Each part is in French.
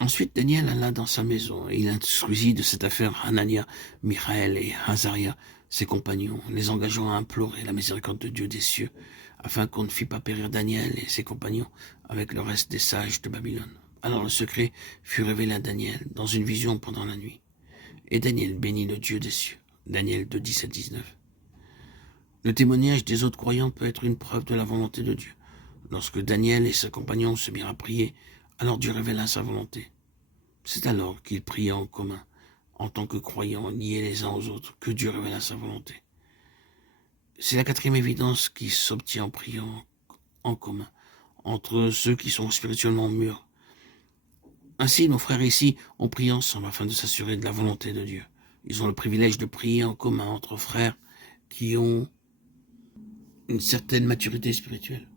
Ensuite, Daniel alla dans sa maison, et il instruisit de cette affaire Hanania, Michaël et Azaria, ses compagnons, les engageant à implorer la miséricorde de Dieu des cieux, afin qu'on ne fît pas périr Daniel et ses compagnons avec le reste des sages de Babylone. Alors le secret fut révélé à Daniel dans une vision pendant la nuit. Et Daniel bénit le Dieu des cieux. Daniel 2, 10 à 19. Le témoignage des autres croyants peut être une preuve de la volonté de Dieu. Lorsque Daniel et ses compagnons se mirent à prier, alors Dieu révéla sa volonté. C'est alors qu'ils priaient en commun, en tant que croyants liés les uns aux autres, que Dieu révéla sa volonté. C'est la quatrième évidence qui s'obtient en priant en commun, entre ceux qui sont spirituellement mûrs. Ainsi, nos frères ici ont prié ensemble afin de s'assurer de la volonté de Dieu. Ils ont le privilège de prier en commun entre frères qui ont une certaine maturité spirituelle.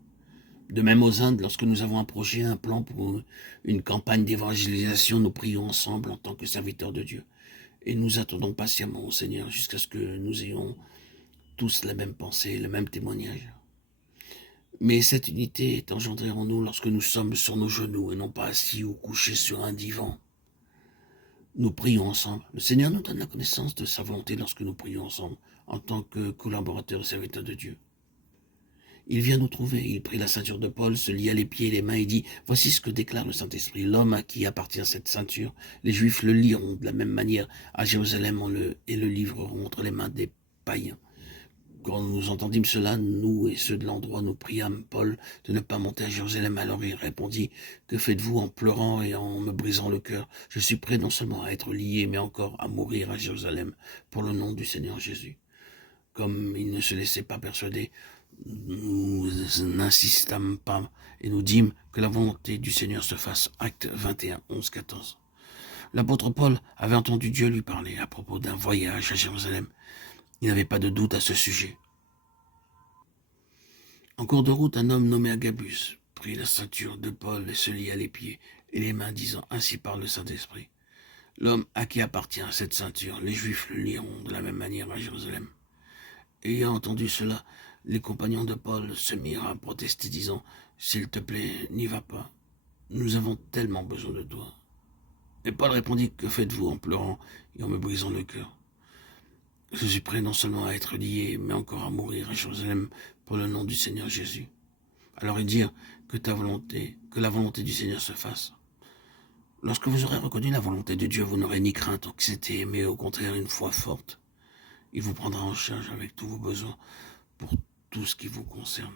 De même aux Indes, lorsque nous avons un projet, un plan pour une campagne d'évangélisation, nous prions ensemble en tant que serviteurs de Dieu. Et nous attendons patiemment au Seigneur jusqu'à ce que nous ayons tous la même pensée, le même témoignage. Mais cette unité est engendrée en nous lorsque nous sommes sur nos genoux et non pas assis ou couchés sur un divan. Nous prions ensemble. Le Seigneur nous donne la connaissance de sa volonté lorsque nous prions ensemble en tant que collaborateurs et serviteurs de Dieu. Il vient nous trouver, il prit la ceinture de Paul, se lia les pieds et les mains et dit « Voici ce que déclare le Saint-Esprit. L'homme à qui appartient cette ceinture, les Juifs le lieront de la même manière à Jérusalem et le livreront entre les mains des païens. » Quand nous entendîmes cela, nous et ceux de l'endroit, nous priâmes Paul de ne pas monter à Jérusalem. Alors il répondit « Que faites-vous en pleurant et en me brisant le cœur? Je suis prêt non seulement à être lié, mais encore à mourir à Jérusalem pour le nom du Seigneur Jésus. » Comme il ne se laissait pas persuader, nous n'insistâmes pas et nous dîmes que la volonté du Seigneur se fasse. Acte 21, 11, 14. L'apôtre Paul avait entendu Dieu lui parler à propos d'un voyage à Jérusalem. Il n'avait pas de doute à ce sujet. En cours de route, un homme nommé Agabus prit la ceinture de Paul et se lia les pieds et les mains, disant « Ainsi parle le Saint-Esprit. L'homme à qui appartient cette ceinture, les Juifs le lieront de la même manière à Jérusalem. » Ayant entendu cela, les compagnons de Paul se mirent à protester, disant « S'il te plaît, n'y va pas. Nous avons tellement besoin de toi. » Et Paul répondit « Que faites-vous en pleurant et en me brisant le cœur? Je suis prêt non seulement à être lié, mais encore à mourir à Jérusalem pour le nom du Seigneur Jésus. » Alors ils dirent que la volonté du Seigneur se fasse. Lorsque vous aurez reconnu la volonté de Dieu, vous n'aurez ni crainte, anxiété, mais au contraire une foi forte. Il vous prendra en charge avec tous vos besoins pour tout ce qui vous concerne.